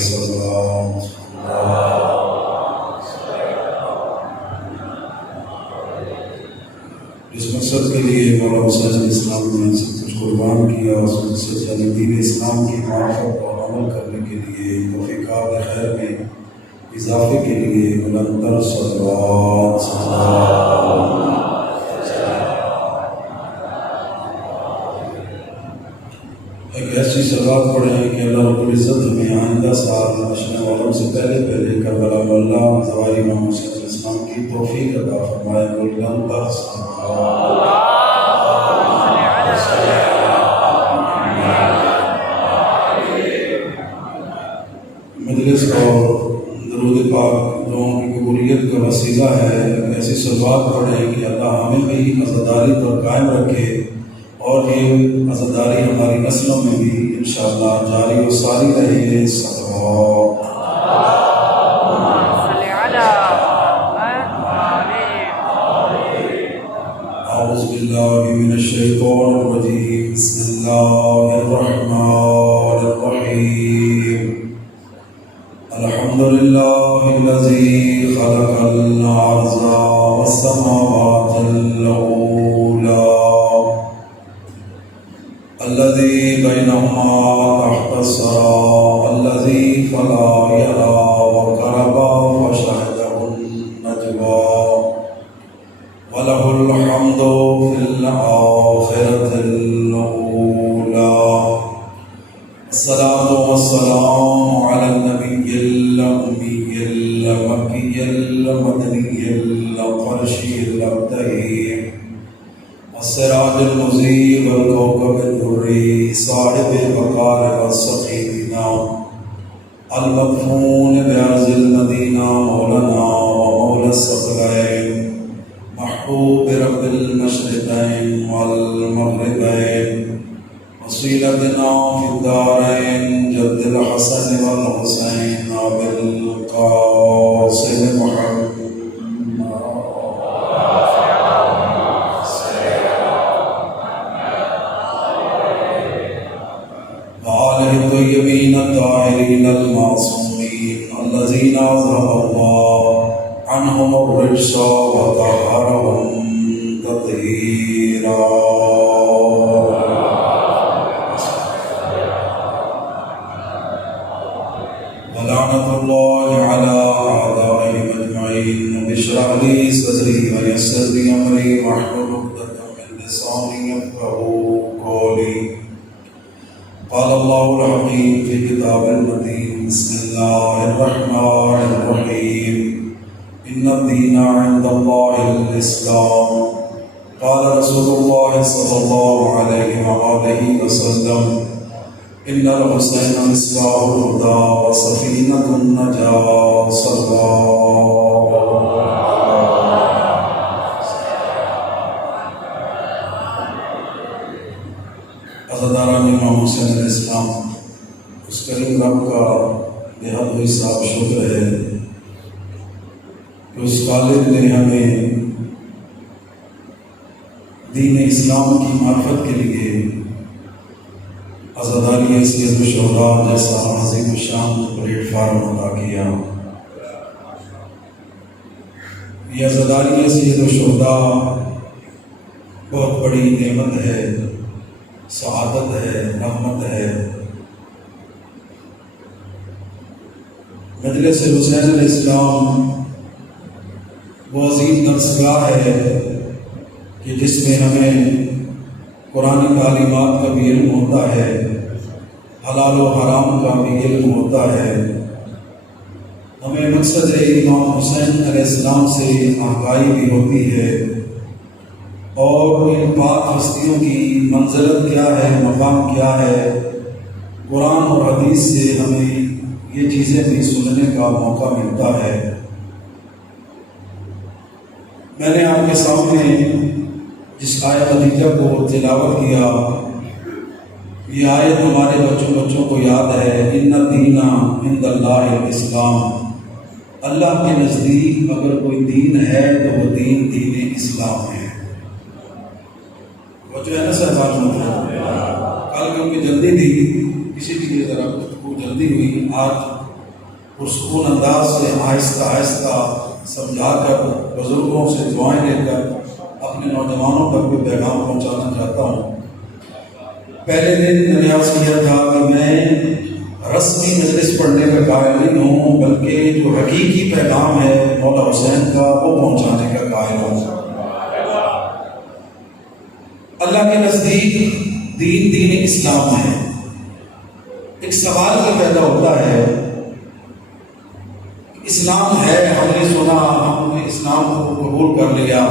السلام۔ جس مقصد کے لیے مولانا حسین علیہ السلام نے سب کچھ قربان کیا، اس مقصد یعنی دین اسلام کی معرفت اور عمل کرنے کے لیے توفیقات خیر میں اضافے کے لیے بلندر صلوات ایک ایسی صلوات پڑھیں کہ اللہ رب العزت ہمیں آئندہ سال اشن والوں سے پہلے کربلا مولا زواری امام حسین علیہ السلام کی توفیق عطا فرمائے۔ بلندر صلوات مجلس اور درود پاک دعاؤں کی قبولیت کا وسیلہ ہے۔ ایسی صلوات پڑھیں کہ اللہ ہمیں بھی عزاداری پر قائم رکھے اور یہ عزاداری ہماری نسلوں میں بھی انشاءاللہ جاری و ساری رہے۔ صلوات اعوذ باللہ من الشیطان الرجیم، بسم اللہ الرحمن الرحیم۔ الحمد للہ الذی خلق الارض والسماوات العلی الذی بینہما تحت الثری الذی فلا یری وقرب فشهده النجوى وله الحمد في الآخرة الأولى۔ الصلاة والسلام على النبي الأمي المكي المدني القرشي الأبدعي السراج المضيء والكوكب الدري صاحب البقار والسقيمة المدفون بأرض المدينة مولانا ومولى الثقلين محبوب رب المشرقين والمغربين وسيلتنا في الدارين جد الحسن والحسين أبي القاسم محمد وآله الطيبين الطاهرين المعصومين الذين أذهب الله عنهم الرجس وطهرهم تطهيرا۔ ولعنة الله على أعدائهم أجمعين۔ رب اشرح لي صدري ويسر لي أمري واحلل عقدة من لساني يفقهوا قولي۔ قال الله الحكيم في كتاب المتين، بسم الله الرحمن الرحيم، إن الدين عند الله الإسلام۔ قال رسول الله صلى الله عليه وآله وسلم، إن الحسين مصباح الهدى وسفينة النجاة۔ صلى الله عزاداران امام حسین علیہ السلام، اس کریم رب کا بےحد ہوئی صاحب شکر ہے کہ اس خالق نے ہمیں دین اسلام کی معرفت کے لیے عزاداری سید الشہداء جیسا عظیم الشان پلیٹ فارم عطا کیا۔ یہ عزاداری سید الشہداء بہت بڑی نعمت ہے، سعادت ہے، رحمت ہے۔ مجلس حسین علیہ السلام وہ عظیم درسگاہ ہے کہ جس میں ہمیں قرآن تعلیمات کا بھی علم ہوتا ہے، حلال و حرام کا بھی علم ہوتا ہے۔ ہمیں مقصد امام حسین علیہ السلام سے آگاہی بھی ہوتی ہے، اور ان پاک ہستیوں کی منزلت کیا ہے، مقام کیا ہے، قرآن اور حدیث سے ہمیں یہ چیزیں بھی سننے کا موقع ملتا ہے۔ میں نے آپ کے سامنے جس آیت عتیقہ کو تلاوت کیا، یہ آیت ہمارے بچوں کو یاد ہے۔ ان الدین عند اللہ الاسلام، اللہ کے نزدیک اگر کوئی دین ہے تو وہ دین اسلام ہے۔ وہ جو ہے نا سر بات کل کیونکہ جلدی تھی، کسی کی ذرا وہ جلدی ہوئی، آج پرسکون انداز سے آہستہ آہستہ سمجھا کر بزرگوں سے دعائیں لے کر اپنے نوجوانوں تک بھی پیغام پہنچانا چاہتا ہوں۔ پہلے دن ریاض کیا تھا کہ میں رسمی مجلس پڑھنے کا قائل نہیں ہوں، بلکہ جو حقیقی پیغام ہے مولا حسین کا وہ پہنچانے کا قائل ہوں۔ اللہ کے نزدیک دین اسلام ہے۔ ایک سوال کا پیدا ہوتا ہے، اسلام ہے، ہم نے سنا، ہم نے اسلام کو قبول کر لیا،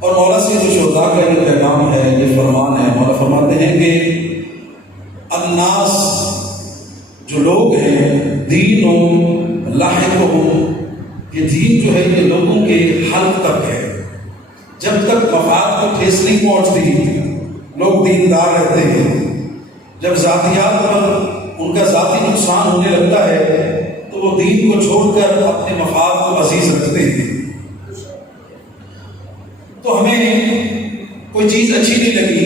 اور مولا سے جو شہداء کا یہ پیغام ہے، یہ فرمان ہے، مولا فرماتے ہیں کہ الناس، جو لوگ ہیں، دین لاحقہم، یہ دین جو ہے یہ لوگوں کے حلق تک ہے۔ جب تک مفاد کو ٹھیس نہیں پہنچتی لوگ دیندار رہتے ہیں، جب ذاتیات پر ان کا ذاتی نقصان ہونے لگتا ہے تو وہ دین کو چھوڑ کر اپنے مفاد کو عزیز رکھتے ہیں۔ تو ہمیں کوئی چیز اچھی نہیں لگی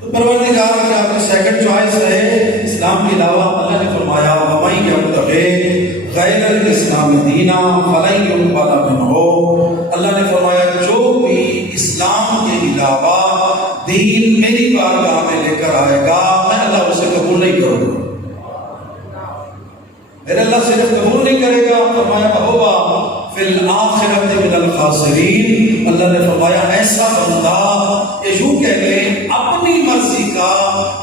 تو پروردگار کی آپ کی سیکنڈ چوائس ہے اسلام کے علاوہ۔ اللہ نے فرمایا وَمَن يَبْتَغِ غَيْرَ الْإِسْلَامِ دِينًا فَلَن يُقْبَلَ مِنْهُ۔ اللہ نے فرمایا جو بھی اسلام کے علاوہ دین میری بارگاہ میں لے کر آئے گا میں اللہ اسے قبول نہیں کروں گا۔ میرے اللہ صرف قبول نہیں کرے گا، فرمایا وَهُوَ فِي الْآخِرَةِ مِنَ الْخَاسِرِينَ۔ اللہ نے فرمایا ایسا بندہ، یہ یوں کہہ لیں اپنی مرضی کا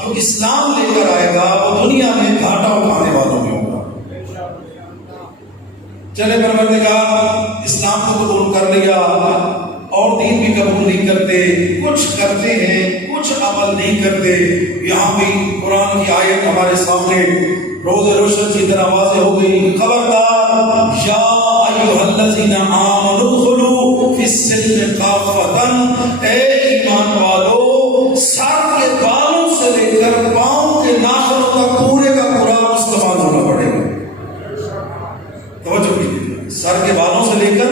جو اسلام لے کر آئے گا وہ دنیا میں گھاٹا اٹھانے والوں میں ہوگا۔ چلے پروردگار اسلام کو قبول کر لیا اور دین بھی قبول نہیں کرتے، کچھ کرتے ہیں کچھ عمل نہیں کرتے۔ یہاں بھی قرآن کی آیت ہمارے سامنے روز روشن کی طرح واضح ہو گئی، خبردار یا ایھا الذین آمنوا ادخلوا فی السلم کافۃ، اے ایمان والو سر کے بالوں سے لے کر پاؤں کے ناخنوں تک پورے کا پورا استعمال ہونا پڑے گا۔ توجہ کیجیے، سر کے بالوں سے لے کر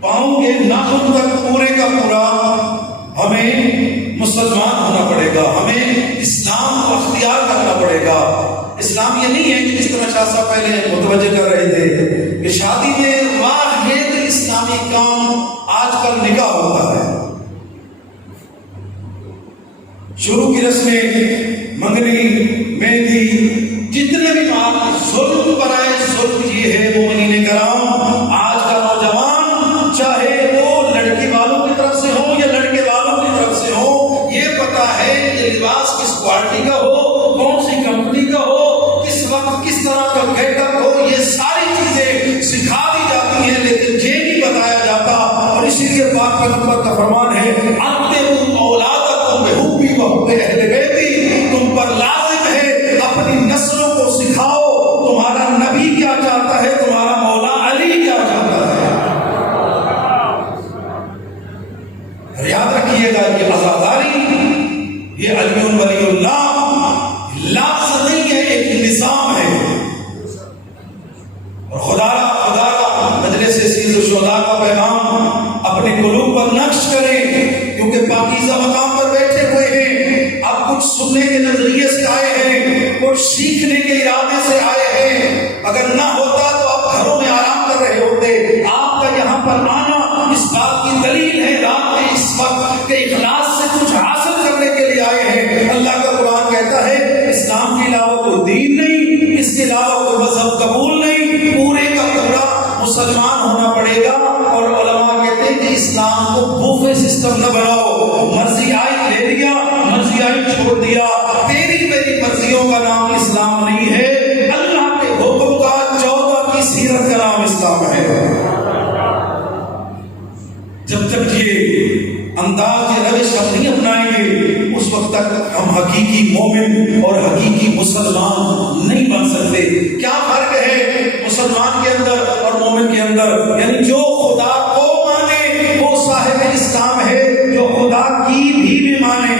پاؤں کے ناخن تک پورے کا پورا ہمیں مسلمان ہونا پڑے گا، ہمیں اسلام کو اختیار کرنا پڑے گا۔ اسلام یہ نہیں ہے کہ جس طرح شاہ صاحب پہلے متوجہ کر رہے تھے کہ شادی میں واحد اسلامی کام آج کل نکاح ہوتا ہے، شروع کی رسمیں، منگنی، مہندی، جتنے بھی بات ظلم پر آئے ظلم یہ ہے مومنین کرام۔ آج کا نوجوان چاہے وہ لڑکی والوں کی طرف سے ہو یا لڑکے والوں کی طرف سے ہو، یہ پتا ہے کہ لباس کس کوالٹی کا ہو، کون سی کمپنی کا ہو، کس وقت کس طرح کا گیٹ اپ ہو، یہ ساری چیزیں سکھا دی جاتی ہیں، لیکن یہ نہیں بتایا جاتا۔ اور اسی لیے پاک پیغمبر کا فرمان ہے اَنْتُمْ اولادکم بِحُبِّی وَحُبِّ اہلِ بیتی، تم پر لازم ہے اپنی نسلوں کو سکھاؤ تمہارا نبی کیا چاہتا ہے، تمہارا مولا علی کیا چاہتا ہے۔ یاد رکھیے گا یہ عزاداری، یہ علی ولی اللہ لفظ نہیں ہے، ایک نظام ہے۔ اور خدا مجلس سیرت الشہداء کا پیغام اپنے قلوب پر نقش کریں، کیونکہ پاکیزہ مقام پر بیٹھے ہوئے ہیں۔ آپ کچھ سننے کے نظریے سے آئے ہیں، کچھ سیکھنے کے ارادے سے آئے ہیں۔ اگر نہ ہوتا تو آپ گھروں میں آرام کر رہے ہوتے۔ آپ کا یہاں پر آنا اس بات کی دلیل ہے رات میں اس وقت کہ اخلاص سے کچھ حاصل کرنے کے لیے آئے ہیں۔ اللہ کا قرآن کہتا ہے اسلام کے علاوہ کوئی دین نہیں، اس کے علاوہ کوئی مذہب قبول نہیں، پورے کا پورا مسلمان ہونا پڑے گا۔ اور علماء کہتے ہیں کہ اسلام کو بوفے سسٹم نہ بناؤ، مرضی آئی لے لیا، مرضی آئی چھوڑ دیا۔ تیری میری مرضیوں کا نام اسلام نہیں ہے، اللہ کے حکم کا 14 کی سیرت کا نام اسلام ہے۔ جب تک یہ انداز یہ روش ہم نہیں اپنائیں گے اس وقت تک ہم حقیقی مومن اور حقیقی مسلمان نہیں بن سکتے۔ کیا فرق ہے مسلمان کے اندر اور مومن کے اندر؟ یعنی جو خدا کو مانے وہ صاحب اسلام ہے، جو خدا کی بھی مانے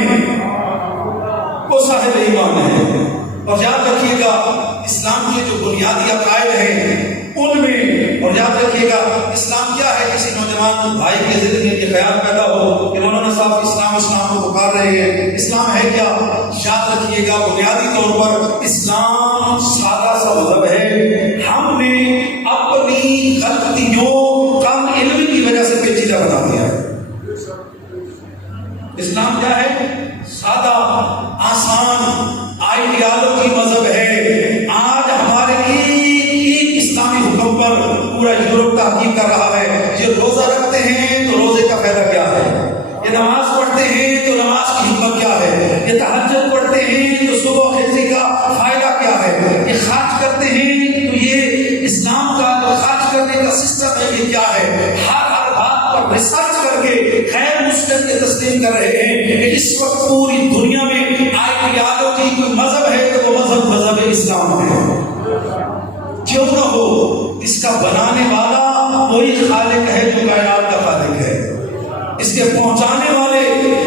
وہ صاحب ایمان ہے۔ اور یاد رکھیے گا اسلام کے جو بنیادی عقائد ہیں ان میں، اور یاد رکھیے گا اسلام کیا ہے۔ کسی نوجوان بھائی کے ذہن میں یہ خیال پیدا ہو کہ مولانا صاحب اسلام کو پکار رہے ہیں، اسلام ہے کیا؟ یاد رکھیے گا بنیادی طور پر اسلام سادہ سا مذہب ہے، ہم نے اپنی غلطیوں کم علمی کی وجہ سے پیچیدہ بنا دیا ہے۔ اسلام کیا ہے؟ سادہ آسان آئیڈیالوجی مذہب ہے۔ آج ہمارے ایک اسلامی حکم پر پورا یورپ تحقیق کر رہا ہے۔ یہ روزہ رکھتے ہیں تو روزے کا فائدہ کیا ہے، یہ نماز پڑھتے ہیں تو نماز کی حکمت کیا ہے، یہ تہجد پڑھتے ہیں تو صبح خیزی کا فائدہ کیا ہے، یہ خرچ کرتے ہیں تو یہ اسلام کا جو خرچ کرنے کا سسٹم ہے یہ کیا ہے۔ ہر بات پر ریسرچ کر کے غیر مسلم کے تسلیم کر رہے ہیں کہ اس وقت پوری دنیا میں آئیڈیالوجی کوئی مذہب ہے تو وہ مذہب اسلام ہے۔ کیوں نہ ہو، اس کا بنانے والا وہی خالق ہے جو کائنات کا خالق ہے، اس کے پہنچانے والے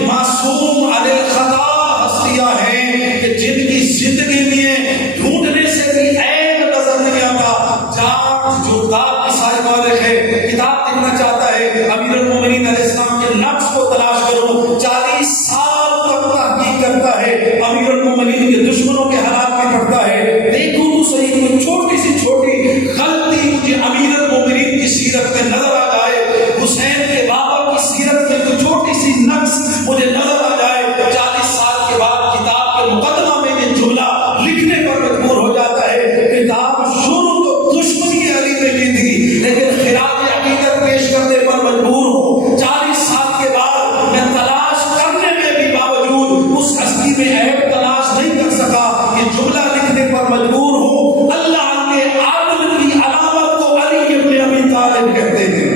معصوم علی الخطا ہستیاں ہیں کہ جن کی زندگی میں ڈھونڈنے سے بھی عیب نظر نہیں آتا۔ جان جو کتاب کی سائے مالک ہے، کتاب لکھنا چاہتا ہے، امیر المومنین علیہ السلام کے نفس کو تلاش کرو، 40 سال تک تحقیق کرتا ہے، امیر المومنین کے دشمنوں کے حالات میں پڑھتا ہے۔ دیکھو تو صحیح، کوئی چھوٹی سی چھوٹی غلطی مجھے امیر المومنین کی سیرت میں نظر آ جائے، حسین کے بابا کی سیرت میں کوئی چھوٹی سی نقص مجھے نظر آ جائے، 40 سال کے بعد کتاب کے مقدمہ میں یہ جملہ لکھنے پر مجبور ہو جاتا ہے۔ کتاب شروع تو دشمنی علی میں بھی تھی، لیکن خلاف عقیدت پیش کرنے پر مجبور ہوں۔ 40 سال کے بعد میں تلاش کرنے میں بھی باوجود اس ہستی میں عیب تلاش نہیں کر سکا، یہ جملہ لکھنے پر مجبور ہوں۔ اللہ کے عدل کی علامت کو علی ابن ابی طالب کہتے ہیں۔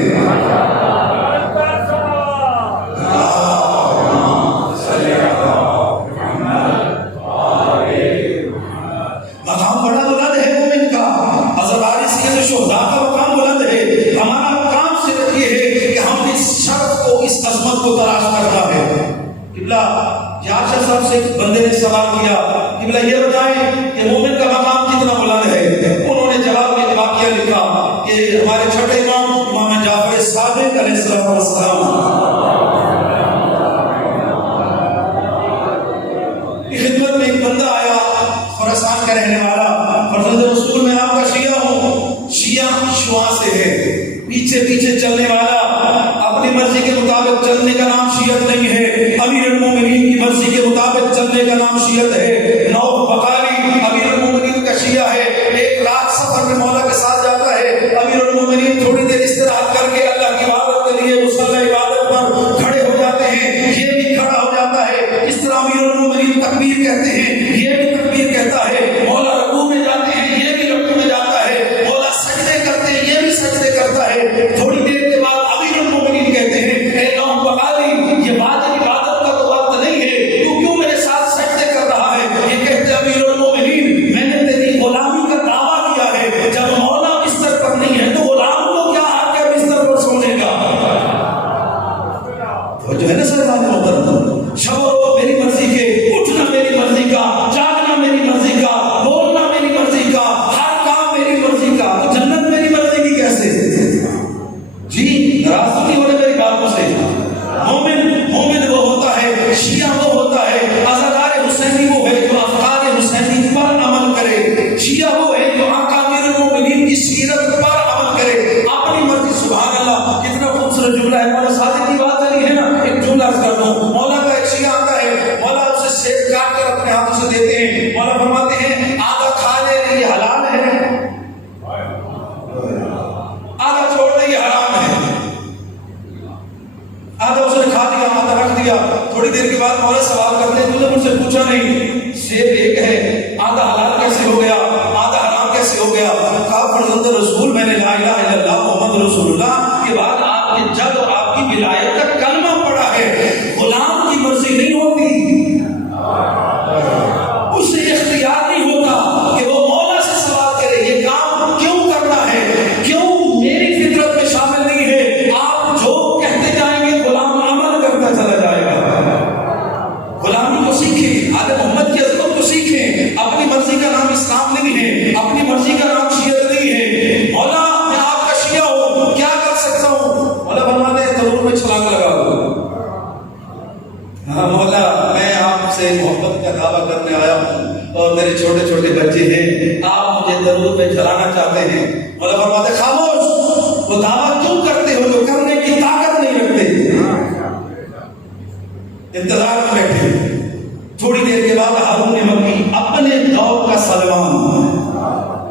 مقام بڑا بلند ہے مومن کا، حضرت حارث کے شہداء کا مقام بلند ہے۔ ہمارا کام صرف یہ ہے کہ ہم اس شرف کو، اس عظمت کو تلاش کرنا ہے۔ قبلہ یاشر صاحب سے بندے نے سوال کیا، قبلہ یہ بتائیں کہ مومن کا مقام کتنا بلند ہے؟ انہوں نے جواب میں واقعہ لکھا کہ ہمارے چھٹے امام جعفر صادق علیہ السلام کی خدمت میں ایک بندہ آیا، خراسان کا رہنے والا، فرزند رسول میں آپ کا شیعہ ہوں، شیعہ شیعہ سے ہے، پیچھے پیچھے چلنے والا، اپنی مرضی کے مطابق چلنے کا نام شیعت نہیں ہے، امیر المومنین کی مرضی کے مطابق چلنے کا نام شیعت ہے۔ نوف بخاری امیر المومنین کا شیعہ ہے، ایک رات سفر میں مولا کے ساتھ جاتا ہے، امیر المومنین تھوڑی دیر استراحت کر کے اللہ کی عبادت کے لیے مصلی عبادت پر کھڑے ہو جاتے ہیں، یہ بھی کھڑا ہو جاتا ہے، اس طرح امیر المومنین تکبیر کہتے ہیں، یہ بھی تکبیر کہتا ہے، مولا رکوع میں جاتے ہیں، یہ بھی رکوع میں جاتا ہے، مولا سجدے کرتے ہیں، یہ بھی سجدے کرتا ہے۔ تھوڑی دیر کے بعد امیر المومنین کہتے ہیں، اے نوف بخاری، یہ واجب عبادت کا تو وقت نہیں ہے، تو کیوں میرے ساتھ سجدے کر رہا ہے؟ یہ کہتے ہیں امیر المومنین، میں نے تیری غلامی کا دعویٰ کیا ہے، جب مولا بستر پر نہیں ہے تو غلام کو کیا حق ہے بستر پر سونے کا؟ تو جو ہے نا سر بات محترم، شب و روز میری مرضی کے، اٹھنا میری مرضی کا، جاگنا میری مرضی کا، بولنا میری مرضی کا، ہر کام میری مرضی کا، تو جنت میری مرضی کی کیسے؟ جی ناراض نہیں ہو رہے میری باتوں سے۔ مومن وہ ہوتا ہے، شیعہ وہ ہوتا ہے، عزادار حسینی وہ ہے جو افکار حسینی پر عمل کرے، شیعہ وہ ہے جو آقا امیر المومنین کی سیرت پر عمل کرے، اپنی مرضی۔ سبحان اللہ، کتنا خوبصورت جملہ ہے، مولا صادق کی بات علی ہے نا۔ ایک جملہ کر دوں، مولا کا ایک شیعہ آتا ہے، مولا اسے سیب کاٹ کر اپنے ہاتھوں سے دیتے ہیں، مولا فرماتے ہیں آدھا کھا لے یہ حلال ہے، آدھا چھوڑ دے یہ حرام ہے، آدھا اس نے کھا لیا، آدھا رکھ دیا۔ تھوڑی دیر کے بعد مولا سوال کرتے ہیں، تجھے مجھ سے پوچھا نہیں، سیب ایک ہے، آدھا حلال کیسے ہو گیا، آدھا حرام کیسے ہو گیا؟ کہا فرزند رسول، میں نے لا الہ الا اللہ محمد رسول اللہ کے بعد آپ کے جد اور آپ کی ولایت کا کلمہ پڑھا ہے، غلام کی مرضی نہیں ہوتی، اسے اختیار نہیں ہوتا کہ وہ مولا سے سوال کرے یہ کام کیوں کرنا ہے، کیوں میری فطرت میں شامل نہیں ہے۔ آپ جو کہتے جائیں گے غلام عمل کرتا چلا جائے گا۔ غلامی کو سیکھیں، آل محمد کی عظمت کو سیکھیں، اپنی مرضی کا نام اسلام نہیں ہے، اپنی مرضی کا نام شیعت نہیں ہے۔ مولا میں آپ کا شیعہ ہوں، کیا کر سکتا ہوں؟ مولا فرماتے ہیں تنور میں چھلانگ لگا جاتے ہیں. مولا فرماتے خاموش، وہ دعویٰ کیوں کرتے ہو جو کرنے کی طاقت نہیں رکھتے؟ انتظار میں بیٹھے. تھوڑی دیر کے بعد ہارون مکی اپنے دور کا سلمان.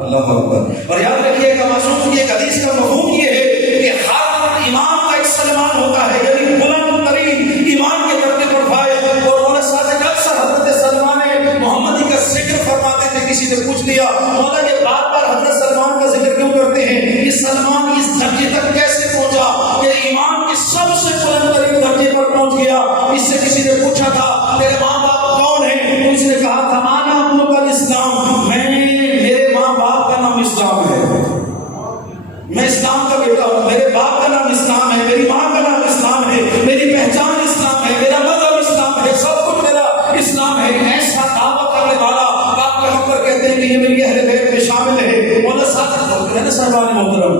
اللہ اکبر. اور یاد رکھیے گا معصوم کی ایک حدیث کا مفہوم یہ ہے کہ ہر امام کا ایک سلمان ہوتا ہے، یعنی بلند ترین ایمان کے درجے پر فائز. اور مولا صادق اکثر حضرت سلمان محمدی کا ذکر فرماتے تھے. کسی نے پوچھ لیا مولا یہ بار بار حضرت سلمان کا ذکر کیوں کرتے ہیں؟ یہ سلمان اس درجے تک کیسے پہنچا کہ ایمان کے سب سے بلند ترین درجے پر پہنچ گیا؟ اس سے کسی نے پوچھا تھا تیرے ماں باپ کون ہیں؟ اس نے کہا تھا آنا ابن کا اسلام، میرے ماں باپ کا نام اسلام ہے، میں اسلام کا بیٹا ہوں، میرے باپ کا نام اسلام ہے، میری ماں کا نام اسلام ہے، میری پہچان اسلام ہے، میرا مذہب اسلام ہے، سب کچھ میرا اسلام ہے. ایسا دعویٰ کرنے والا باپ پیغمبر کہتے ہیں کہ یہ میری اہل بیت میں شامل ہے. مولا صادق ہے نا صاحبان محترم،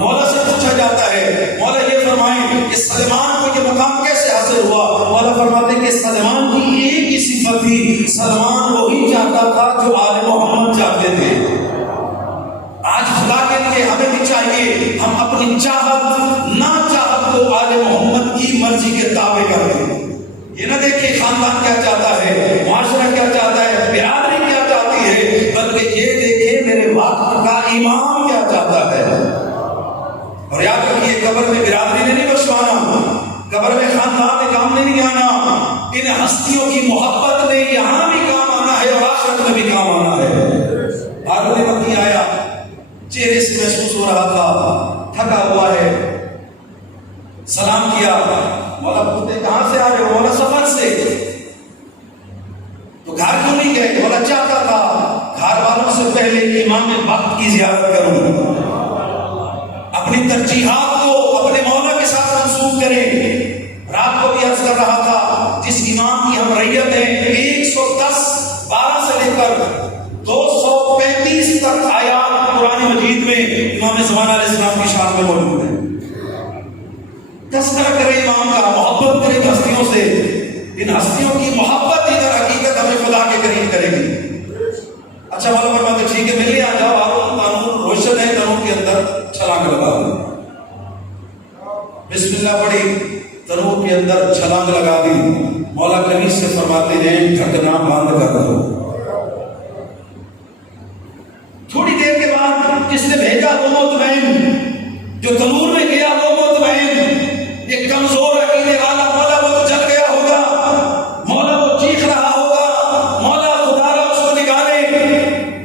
مولا سے پوچھا جاتا ہے مولا یہ فرمائیں کہ سلمان کو یہ مقام کیسے حاصل ہوا؟ مولا فرماتے ہیں کہ سلمان کی ایک ہی صفت تھی، سلمان وہی چاہتا تھا جو آل محمد چاہتے تھے. آج خدا کے لیے ہمیں بھی چاہیے ہم اپنی چاہت نہ چاہت کو آل محمد کی مرضی کے تابع کر دیں. یہ نہ دیکھیں خاندان کیا چاہتا ہے، معاشرہ کیا چاہتا ہے، برادری کیا چاہتی ہے، بلکہ یہ دیکھیں میرے وقت کا امام کیا چاہتا ہے. اور یاد رکھیے قبر میں برادری نے نہیں بچوانا، قبر میں خاندان نے کام نہیں آنا. ان ہستیوں کی محبت نے یہاں بھی کام آنا ہے اور آخرت میں بھی کام آنا ہے. ہارون مکی آیا، چہرے سے محسوس ہو رہا تھا تھکا ہوا ہے. سلام کیا. مولا پوچھتے کہاں سے آ رہے ہو؟ مولا سفر سے. تو گھر کیوں نہیں گئے؟ مولا چاہتا تھا گھر والوں سے پہلے امام وقت کی زیارت کروں، اپنی ترجیحات کو اپنے مولا کے ساتھ منسوخ کریں. رات کو بھی عرض کر رہا تھا جس امام کی ہم ریت ہیں 110 سے لے کر 235 تک آیات قرآن مجید میں امام زمان علیہ السلام کی شان میں موجود ہیں. تذکرہ کرے امام کا، محبت کرے ہستیوں سے. ان ہستیوں کی محبت ادھر حقیقت ہمیں خدا کے قریب کرے گی. اچھا مولا فرماتے ٹھیک ہے ملے آ جاؤ. ہارون قانون روشن ہے، تنور کے اندر چھلانگ لگا دو. بسم اللہ پڑھی، تنور کے اندر چھلانگ لگا دی. مولا کنیز سے فرماتے ہیں ڈھکنا بند کر دو. تھوڑی دیر کے بعد جس نے بھیجا وہ مطمئن، جو تنور میں گیا وہ مطمئن. ایک کمزور عقیدے والا مولا وہ تو جل گیا ہوگا، مولا وہ چیخ رہا ہوگا، مولا خدا را اس کو نکالے.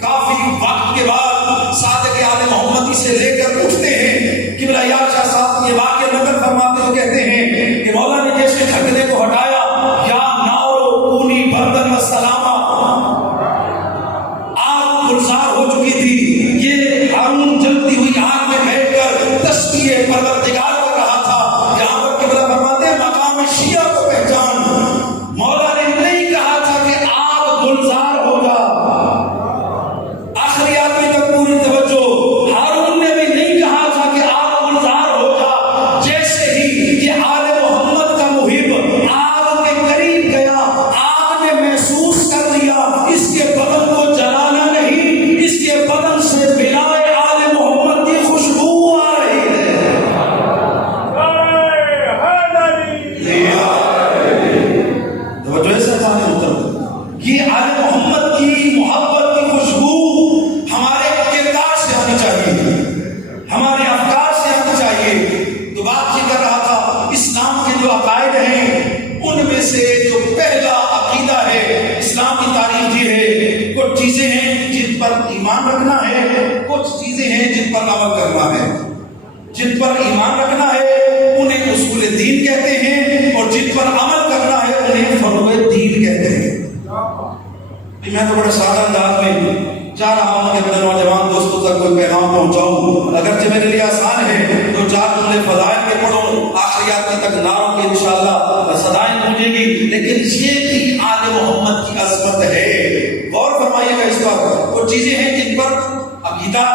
کافی وقت کے بعد صادق آل محمدی سے لے کر اٹھتے ہیں. قبلہ یا شاہ صاحب یہ واقعہ نقل فرماتے ہوئے کہتے ہیں کہ مولا نے جیسے ڈھکنے کو ہٹایا، یا نارو کونی بردن و سلامہ، آگ گلزار ہو چکی تھی. یہ ہارون جلتی ہوئی آگ میں بیٹھ کر تسبیح پروردگار کر رہا تھا. یہاں پر قبلہ فرماتے ہیں مقام شیعہ کو پہچان. مولا نے نہیں کہا تھا کہ آگ گلزار ہوگا. آخری آدمی تک پوری توجہ. ہارون نے بھی نہیں کہا تھا کہ آگ گلزار ہوگا. جیسے ہی یہ آل محمد کا محب آگ کے قریب گیا، آگ نے محسوس کر لیا اس کے بدن کو جلانا نہیں، اس کے بدن سے بلائے آل محمد کی خوشبو آ رہی ہے. یہ آل محمد کی محبت کی خوشبو ہمارے کردار سے آنی چاہیے، ہمارے افکار سے آنی چاہیے. تو بات یہ کر رہا تھا اسلام کے جو عقائد ہیں ان میں سے جو پہلا عقیدہ ہے اسلام کی تاریخ یہ ہے. کچھ چیزیں ہیں جن پر ایمان رکھنا ہے، کچھ چیزیں ہیں جن پر عمل کرنا ہے. جن پر ایمان رکھنا ہے انہیں اصول دین کہتے ہیں، اور جن پر عمل کرنا ہے انہیں فروع دین کہتے ہیں. میں تو بڑے سادہ انداز میں چاہ رہا ہوں کہ اپنے نوجوان دوستوں تک کوئی پیغام پہنچاؤں. اگرچہ میرے لیے آسان ہے تو 4 جملے فضائل کے پڑھوں، آخریات تک ناروں کی انشاءاللہ صدائیں گونجے گی، لیکن یہ بھی آل محمد کی عظمت ہے. غور فرمائیے گا اس پر. وہ چیزیں ہیں جن پر عقیدہ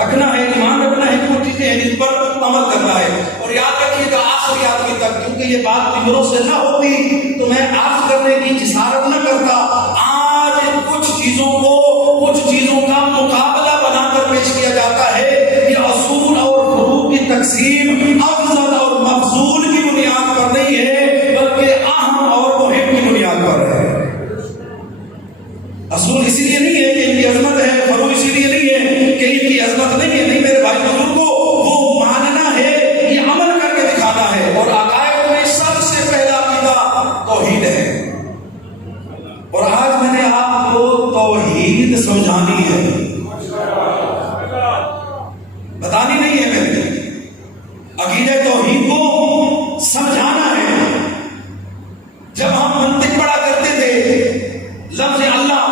رکھنا ہے، ایمان رکھنا ہے، وہ چیزیں ہیں جن پر عمل کرنا ہے. اور یاد رکھیے گا آخری آدمی تک، کیونکہ یہ بات نمبروں سے نہ ہوتی تو میں عرض کرنے کی جسارت نہ کرتا. آج کچھ چیزوں کا مقابلہ بنا کر پیش تقسیم افضل اور مفضول کی بنیاد پر نہیں ہے بلکہ اہم اور مہم کی بنیاد پر ہے۔ اصول اسی لیے نہیں ہے کہ ان کی عظمت ہے، فروغ اسی لیے نہیں ہے کہ ان کی عظمت نہیں ہے، نہیں میرے بھائی بزرگوں، وہ ماننا ہے، یہ عمل کر کے دکھانا ہے، اور عقائد میں سب سے پہلا عقیدہ توحید ہے۔ اور آج میں نے آپ کو توحید سمجھانی ہے، بتانی نہیں ہے، میں نے عقیدہ توحید کو سمجھانا ہے۔ جب ہم منطق پڑھا کرتے تھے لفظ اللہ،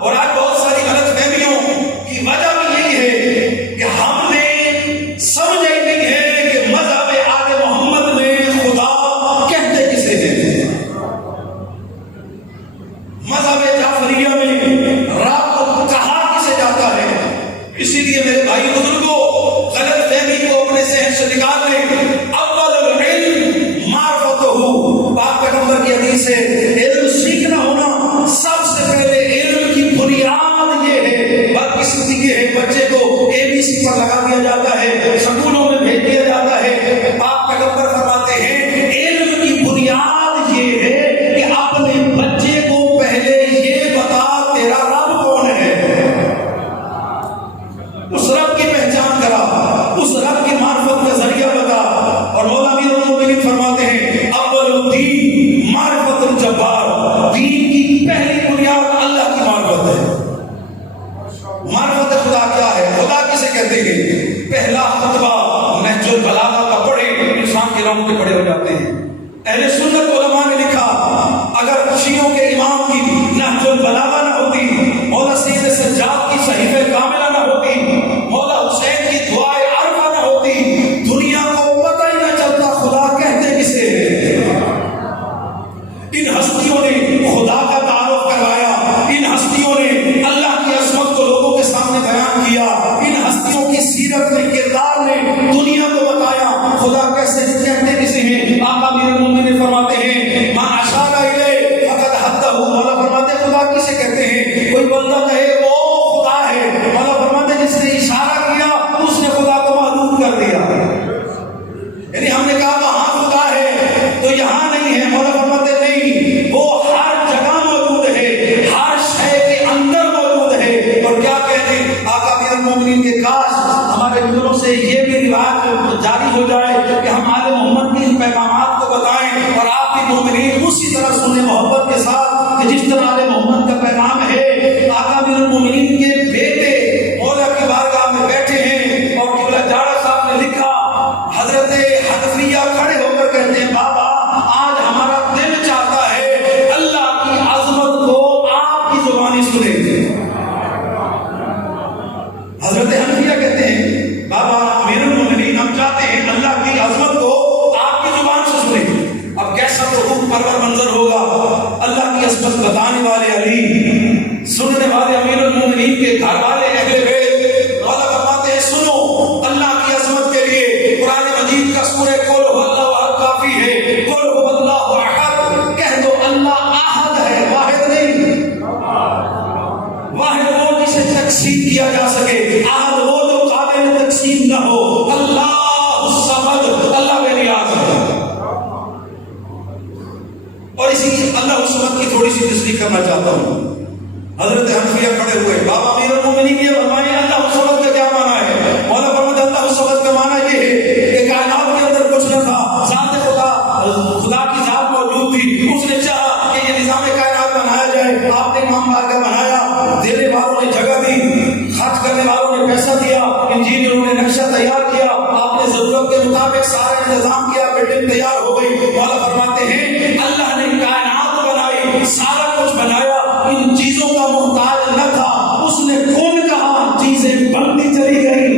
اور آج بہت ساری غلط فہمیوں کی وجہ بھی یہی ہے کہ ہم نے سمجھا ہی نہیں ہے کہ مذہب آل محمد میں خدا کہتے کسے ہیں، مذہب جعفریہ میں رب کہا کسے جاتا ہے۔ اسی لیے میرے بھائی بزرگوں، غلط فہمی کو اپنے ذہن سے نکال لیں۔ اول العلم معرفتہ، پاک پیغمبر کی حدیث ہے، علم سیکھنا ہونا سب سے پہلے علم کی بنیاد یہ ہے۔ بدقسمتی یہ ہے بچے کو ABC پر لگا دیا جاتا ہے، سکولوں میں بھیج دیا جاتا ہے۔ پاک پیغمبر فرماتے ہیں علم کی بنیاد یہ ہے کہ اپنے بچے کو پہلے یہ بتا تیرا رب کون ہے، اس رب کی پہچان کرا، اس رب کی معرفت کا ذریعہ بتا۔ اور مولا امیر المومنین فرماتے ہیں اول الدین معرفت الجبار، دین کی پہلی بنیاد اللہ کی معرفت ہے۔ معرفت خدا کیا ہے، خدا کسے کہتے ہیں؟ پہلا خطبہ نہج البلاغہ کا پڑھے انسان کے رونگٹے کھڑے ہو جاتے ہیں۔ اہل سنت علماء نے لکھا اگر شیعوں کے امام کی نہج البلاغہ نہ ہوتی، مولا سید سجاد کی صحیفہ کاملہ نہ ہوتی، مولا حسین کی دعائے عرفہ نہ ہوتی، دنیا کو پتہ ہی نہ چلتا خدا کہتے کسے ہیں۔ ان ہستیوں نے خدا کا تعارف کروایا، ان ہستیوں نے اللہ کی عظمت کو لوگوں کے سامنے بیان کیا، ان ہستیوں کی سیرت میں کردار نے دنیا کو بتایا خدا کیسے کہتے کسے ہیں۔ آقا امیر المومنین فرماتے ہیں من اشار الیہ فقد حدہ، مولا فرماتے ہیں خدا کسے کہتے ہیں؟ کوئی بندہ کہے وہ خدا ہے، مولا فرماتے ہیں جس نے اشارہ کیا اس نے خدا کو معلوم کر دیا۔ یعنی ہم نے کہا وہاں خدا ہے تو یہاں نہیں ہے، مولا فرماتے نہیں، وہ ہر جگہ موجود ہے، ہر شے کے اندر موجود ہے۔ اور کیا کہتے ہیں آقا امیر المومنین کے کاش ہمارے بزرگوں سے یہ بھی رواج جاری ہو جائے کہ ہم آل محمد کے ان پیغامات کو بتائیں اور آپ بھی مومنین اسی طرح سنیں محبت کے ساتھ کہ جس طرح آل محمد کا پیغام ہے۔ آقا امیر المومنین کے بیٹے مولا کی بارگاہ میں بیٹھے ہیں اور قبلہ جاڑا صاحب نے لکھا، حضرت حنفیہ کھڑے ہو کر کہتے ہیں بابا آج ہمارا دل چاہتا ہے اللہ کی عظمت کو آپ کی زبانی سنیں۔ حضرت حنفیہ کہتے ہیں بابا امیر المومنین ہم چاہتے ہیں اللہ کی عظمت کو آپ کی زبان سے سنیں۔ اب کیسا حقوق پرور منظر ہوگا، اللہ کی عظمت بتانے والے علی، سننے والے امیر المومنین کے گھر والے اہل بیت، مولا فرماتے ہیں سنو اللہ کی عظمت کے لیے قرآن مجید کا سورہ قل هو اللہ احد کافی ہے، قل هو اللہ احد، کہہ دو اللہ احد ہے، واحد نہیں، واحد وہ جسے تقسیم کیا جا سکے، احد وہ جو قابل تقسیم نہ ہو، اللہ الصمد، اللہ بے نیاز ہے۔ اور اسی اللہ الصمد کی تھوڑی سی تصدیق کرنا چاہتا ہوں۔ حضرت حنفیہ کھڑے ہوئے، بابا امیر المومنین یہ فرمائیں اللہ الصمد کا کیا معنی ہے؟ مولا فرماتے اللہ الصمد کا معنی یہ ہے کہ کائنات کے اندر کچھ نہ تھا، ذات خدا کی ذات موجود تھی، اس نے چاہا کہ یہ نظام کائنات بنایا جائے، آپ نے امام بارگاہ بنایا، دینے والوں نے جگہ دی، خرچ کرنے والوں نے پیسہ دیا، انجینئروں نے نقشہ تیار کیا، آپ نے ضرورت کے مطابق سارا انتظام کیا، بلڈنگ تیار ہو گئی۔ مولا فرماتے ہیں اللہ نے کائنات بنائی، سارا کچھ بنایا، ان چیزوں کا محتاج نہ تھا، اس نے کون کہا چیزیں بنتی چلی گئی۔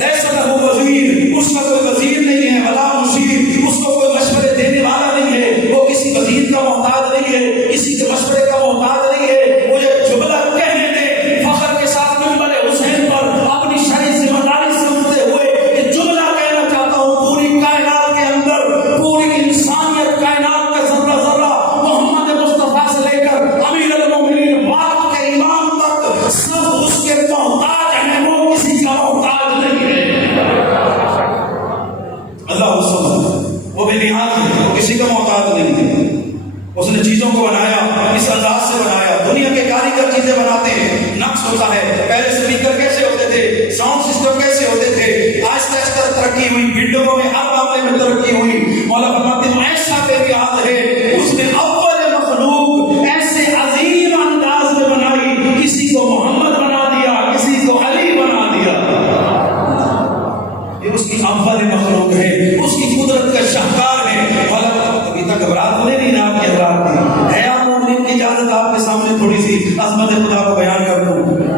لیس لہ وزیر، اس کا کوئی وزیر نہیں ہے، ولا مشیر، اس کو کوئی مشورے دینے والا نہیں ہے، وہ کسی وزیر کا محتاج نہیں ہے، کسی کے مشورے کا محتاج نہیں ہے۔ مجھے جملہ کہنے دے فخر کے ساتھ منبر حسین پر اپنی شرعی ذمہ داری سے اٹھتے ہوئے کہ جملہ کہنا چاہتا ہوں، پوری کائنات کے اندر پوری انسانیت کائنات کا ذرہ ذرہ چیزوں کو بنایا اس انداز سے بنایا. دنیا کے کاریگر چیزیں بناتے ہیں, نقص ہوتا ہے. پہلے اسپیکر کیسے ہوتے تھے, ساؤنڈ سسٹم کیسے ہوتے تھے, آہستہ آہستہ ترقی ہوئی, ویڈیو میں ہر معاملے میں ترقی ہوئی. مولا فرماتے ہیں ایسا بے نیاز ہے اس نے اول مخلوق ایسے عظیم انداز میں بنائی, کسی کو محمد بنا دیا, کسی کو علی بنا دیا. یہ اس کی اول مخلوق ہے, اس کی قدرت کا شاہکار ہے. ابھی تک گھبراہٹ ہونے نہیں نا آپ کی حضرات کی ہے. آپ مومنین کی اجازت آپ کے سامنے تھوڑی سی عظمت خدا کو بیان کر دوں.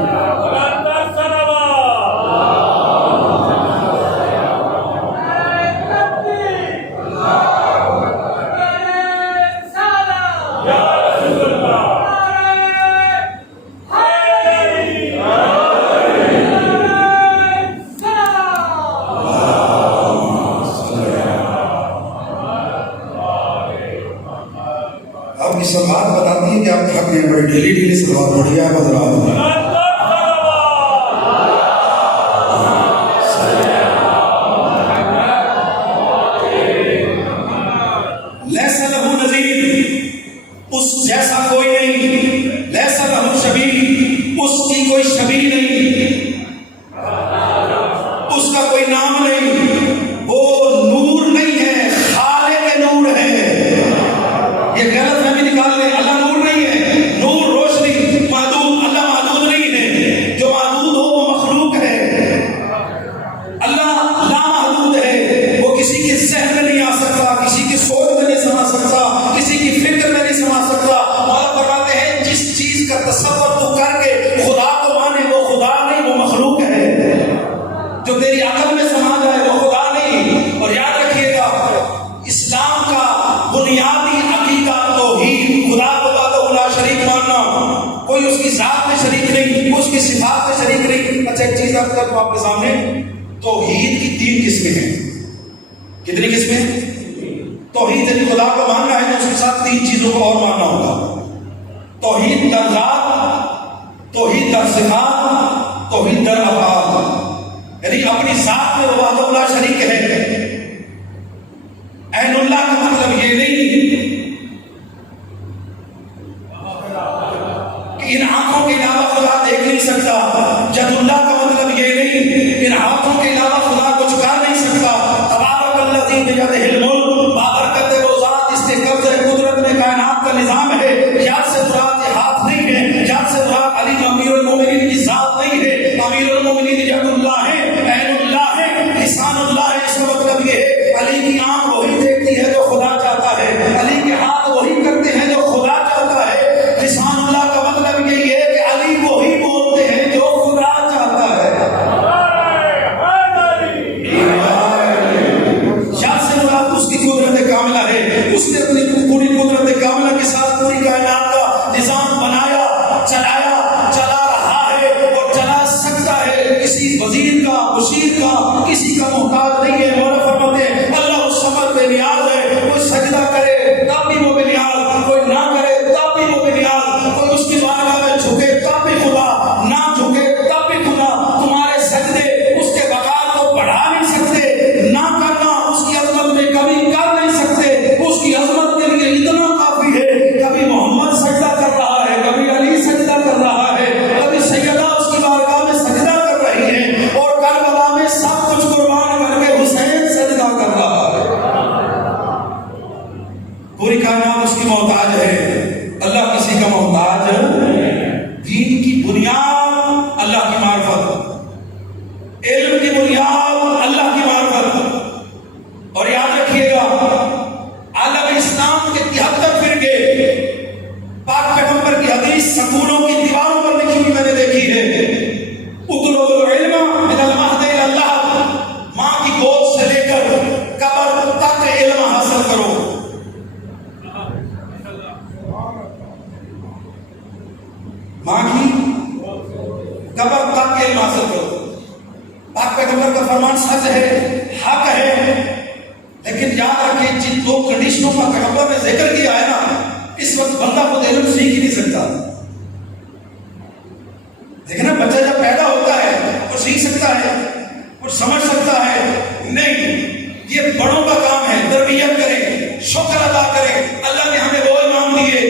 سب بات بتاتی ہے کہ آپ تھک گئے, بڑی ڈیلی ڈیلی سلوات پڑھی ہے حضرات. لیس لہ نظیر, اس جیسا کوئی نہیں. لیس لہ شبیہ, اس کی کوئی شبیہ نہیں, اس کا کوئی نام نہیں. وہ نور نہیں ہے, خالق نور ہے. یہ غلط فہمی نکال لیں. اللہ نور نہیں ہے, نور روشنی, محدود. اللہ محدود نہیں ہے, جو محدود ہو وہ مخلوق ہے. اللہ لا محدود ہے, وہ کسی کے ذہن میں نہیں آ سکتا, کسی کی سوچ میں نہیں سما سکتا, کسی کی فکر میں نہیں سما سکتا. مولا فرماتے ہیں جس چیز کا تصور تو کر کے خدا کو مانے وہ خدا نہیں, وہ مخلوق ہے. جو تیری عقل میں سما جائے وہ خدا نہیں. اور یاد رکھیے گا اسلام کا بنیادی عقیدہ توحید, خدا کو وحدہ لا شریک ماننا. کوئی اس کی ذات میں شریک نہیں, اس کی صفات میں شریک نہیں. اچھا ایک چیز آپ کر آپ کے سامنے, توحید کی 3 قسمیں ہیں. کتنی قسمیں؟ توحید یعنی خدا کو ماننا ہے تو اس کے ساتھ 3 چیزوں کو اور ماننا ہوگا. توحید در ذات, توحید در صفات, توحید در افعال. یعنی اپنی ذات میں وہ وحدہ لا شریک ہے. عین اللہ کا مطلب یہ نہیں کہ ان آنکھوں کے علاوہ خدا دیکھ نہیں سکتا. جد اللہ کا مطلب یہ نہیں ان ہاتھوں کے علاوہ خدا کو چھکا نہیں سکتا. تبارک الذی بیدہ الملک, بابرکت وہ ذات اس کے قبضہ قدرت میں کائنات کا نظام ہے. یاد سے مراد یہ ہاتھ نہیں ہے, یاد سے مراد علی امیر المومنین کی ذات نہیں ہے. امیر المومنین ید اللہ ہے, عین اللہ ہے, لسان اللہ ہے. اس کا مطلب یہ ہے علی کی آنکھ وہی دیکھتی ہے جو خدا چاہتا ہے, علی کے ہاتھ وہی کرتے ہیں جو خدا چاہتا ہے. لسان اللہ کا مطلب یہی ہے کہ علی وہی بولتے ہیں جو خدا چاہتا ہے. یاد سے مراد اس کی قدرت کاملہ ہے. اس نے اپنی پوری قدرت کاملہ کے ساتھ پوری کائنات کا نظام بنایا, چلایا, چلا رہا ہے اور چلا سکتا ہے. کسی وزیر کا, مشیر کا, کسی کا محتاج نہیں ہے. مولا فرماتے ہیں اللہ اس سمجھ بے نیاز ہے. کوئی سجدہ کرے تب بھی وہ بے نیاز, کوئی نہ کرے تب بھی وہ بے نیاز, کوئی اس کی بارگاہ میں جھکے تب بھی خدا, نہ جھکے تب بھی خدا. تمہارے سجدے اس کے وقار کو بڑھا نہیں سکتے, نہ کرنا اس کی عظمت میں کمی کر نہیں سکتے. اس کی عظمت کے لیے اتنا کافی ہے. کبھی محمد سجدہ کر رہا ہے, کبھی علی سجدہ کر رہا ہے, کبھی سیدہ اس کی بارگاہ میں سجدہ کر رہی ہے, اور کربلا میں سب کچھ قربان کر کے حسین سجدہ کر رہا ہے. پوری کائنات اس کی محتاج ہے, اللہ کسی کا محتاج ہے. دین کی بنیاد اللہ کی معرفت, علم کی بنیاد اللہ کی معرفت. اور یاد رکھیے گا عالم اسلام کے 73 فرقے پاک پیغمبر کی حدیث سکولوں کی دیواروں پر لکھی ہوئی میں نے دیکھی ہے. اطلبوا العلم من المہد الی اللحد, ماں کی گود سے لے کر قبر تک علم حاصل کرو. ماں کی قبر تک علم حاصل کرو. پاک پیغمبر کا فرمان سچ ہے, حق ہے, لیکن یاد رکھیں جن 2 کنڈیشنوں کا پیغمبر نے ذکر کیا ہے نا, اس وقت بندہ خود علم سیکھ ہی نہیں سکتا. دیکھنا بچہ جب پیدا ہوتا ہے وہ سیکھ سکتا ہے, وہ سمجھ سکتا ہے نہیں. یہ بڑوں کا کام ہے, تربیت کریں, شکر ادا کریں. اللہ نے ہمیں وہ امام دیے